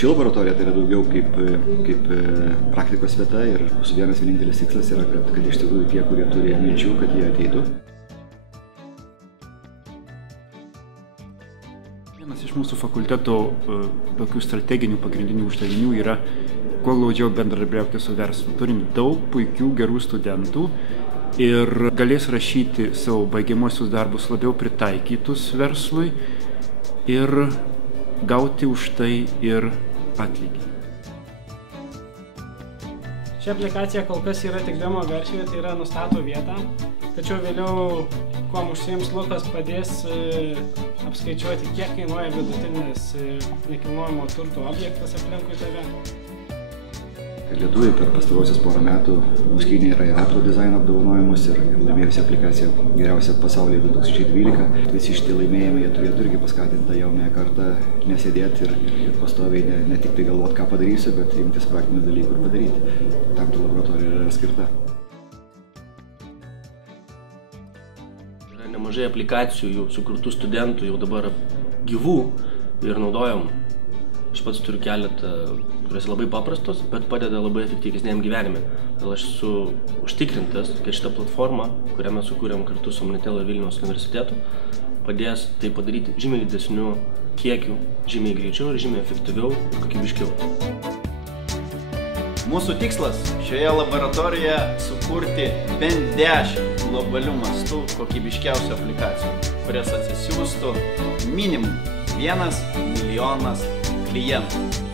Ši laboratorija tai yra daugiau kaip praktikos vieta ir mūsų vienintelis tikslas yra, kad iš tikrųjų tie, kurie turi minčių, kad jie ateitų. Vienas iš mūsų fakulteto tokių strateginių pagrindinių uždavinių yra kuo glaudžiau bendradarbiauti su verslu. Turim daug puikių, gerų studentų ir galės rašyti savo baigiamuosius darbus labiau pritaikytus verslui ir gauti už tai ir atlygį. Ši aplikacija kol kas yra tik demo versijoje, tai yra nustato vietą, tačiau vėliau, kuo užsiims Lukas, padės apskaičiuoti, kiek kainuoja vidutinis nekilnojamo turto objektas aplinkui tave. Lietuviai per pastarosius porą metų nuskynė Apple dizaino apdovanojimus ir laimėjusi aplikaciją geriausia pasaulyje 2012. Visi šitie laimėjimai jie turėtų irgi paskatinti tą jaunąją kartą nesėdėti ir pastoviai ne tik tai galvoti, ką padarysiu, bet imtis praktinių dalykų ir padaryti. Tam ta laboratorija yra skirta. Yra nemažai aplikacijų sukurtų studentų jau dabar gyvų ir naudojam. Aš pats turiu keletą, kurios labai paprastos, bet padeda labai efektyvesniam gyvenime. Todėl aš esu užtikrintas, kad šita platforma, kurią mes sukūrėm kartu su Omnitel ir Vilniaus universitetu, padės tai padaryti žymiai didesniu kiekiu, žymiai greičiau ir žymiai efektyviau ir kokybiškiau. Mūsų tikslas šioje laboratorijoje sukurti bent 10 globalių mastų kokybiškiausių aplikacijų, kurias atsisiųstų minimum 1 milijonas klientų.